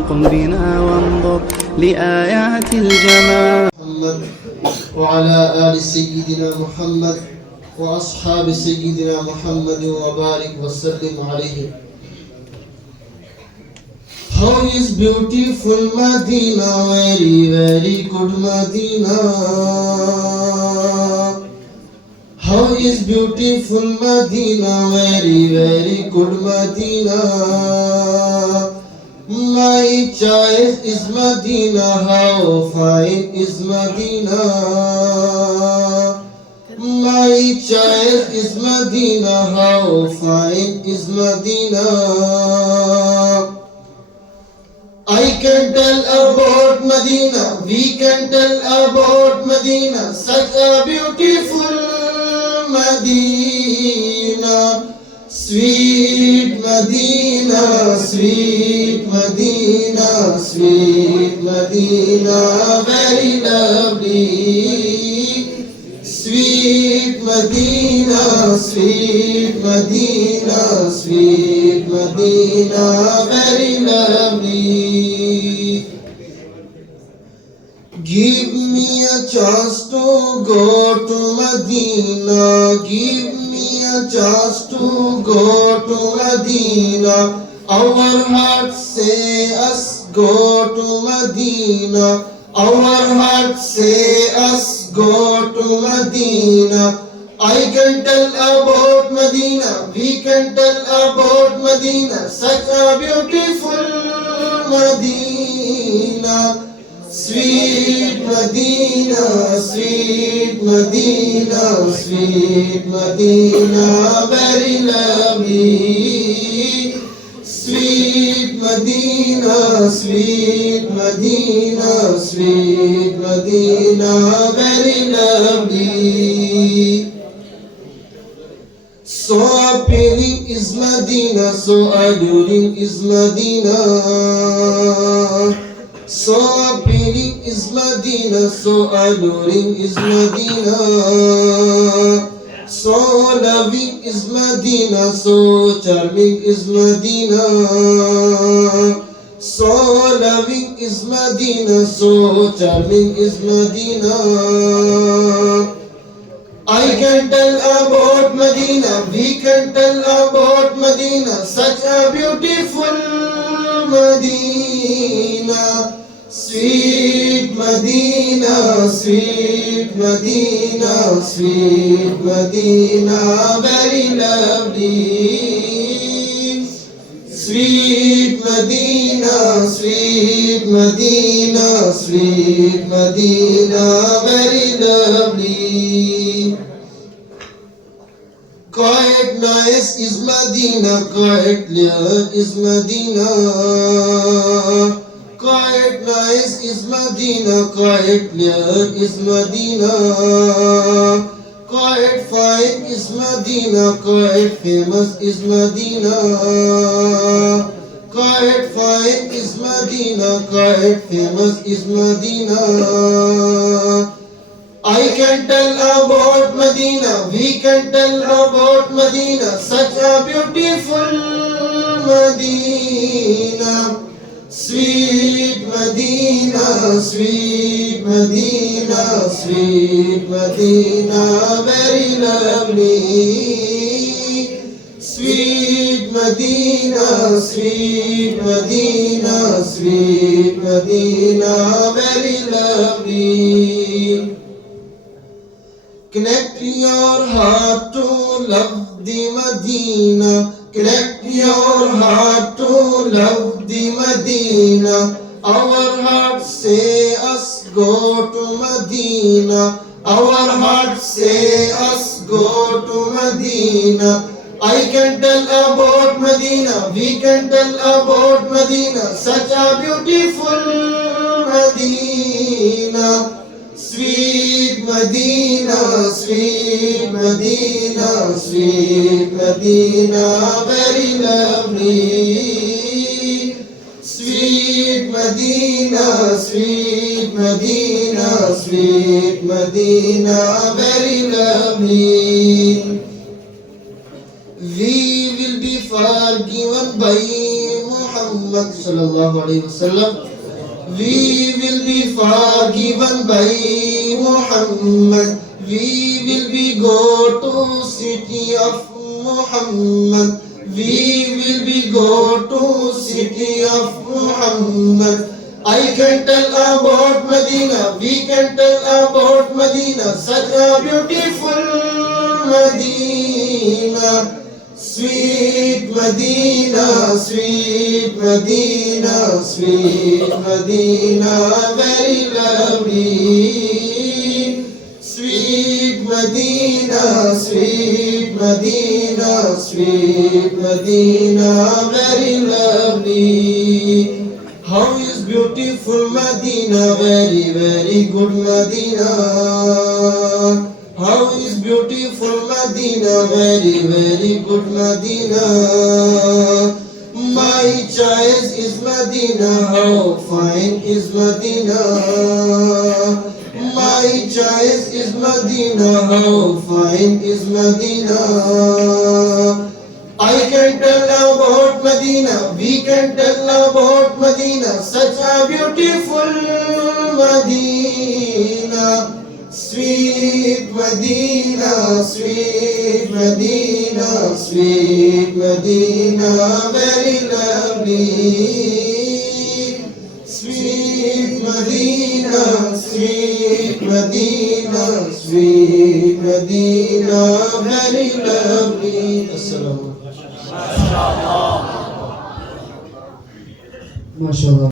قم بنا وانظر لآيات الجمال محمد وعلى آل سيدنا محمد وأصحاب سيدنا محمد وبارك وسلم عليه. How is beautiful Medina, very very good Medina. How is beautiful Medina, very very good Medina. My choice is Medina, how fine is Medina. My choice is Medina, how fine is Medina. I can tell about Medina, we can tell about Medina, such a beautiful Medina. Sweet Medina, sweet Medina, sweet Medina, very lovely. Sweet Medina, sweet Medina, sweet Medina, very lovely. Give me a chance to go to Medina. Give me a chance to go to Medina. Our hearts say us go to Medina. Our hearts say us go to Medina. I can tell about Medina, we can tell about Medina, such a beautiful Medina. Sweet Medina, sweet Medina, sweet Medina, very lovely. Sweet Medina, sweet Medina, sweet Medina, very lovely. So appealing is Medina, so alluring is Medina. So appealing is Medina, so alluring is Medina. So loving is Medina, so charming is Medina. So loving is Medina, so charming is Medina. I can tell about Medina, we can tell about Medina, such a beautiful Medina. Sweet Medina, sweet Medina, sweet Medina, very lovely. Sweet Medina, sweet Medina, sweet Medina, very lovely. Quite nice is Medina, quite clear is Medina. Quite nice is Medina, quite clear is Medina. Quite fine is Medina, quite famous is Medina. Quite fine is Medina, quite famous is Medina. I can tell about Medina, we can tell about Medina, such a beautiful Medina. Sweet Medina, sweet Medina, sweet Medina, very lovely. Sweet Medina, sweet Medina, sweet Medina, very lovely. Connect your heart to love the Medina. Connect your heart to love the Medina. Our hearts say us go to Medina. Our hearts say us go to Medina. I can tell about Medina, we can tell about Medina, such a beautiful Medina. Sweet Medina, sweet Medina, sweet Medina, very lovely. Sweet Medina, sweet Medina, sweet Medina, very lovely. We will be forgiven by Muhammad. Muhammad sallallahu alaihi wasallam. We will be forgiven by Muhammad. We will be go to city of Muhammad. We will be go to city of Muhammad. I can tell about Medina, we can tell about Medina, such a beautiful Medina. Sweet Medina, sweet Medina, sweet Medina, very lovely. Sweet Medina, sweet Medina, sweet Medina, very lovely. How is beautiful Medina, very, very good Medina. How is beautiful Medina, very, very good Medina. My choice is Medina, how fine is Medina. My choice is Medina, how fine is Medina. I can tell about Medina, we can tell about Medina, such a beautiful Medina. Sweet Medina, sweet Medina, sweet Medina, very lovely. Sweet Medina, sweet Medina, sweet Medina, very lovely. Assalamu alaikum. MashaAllah.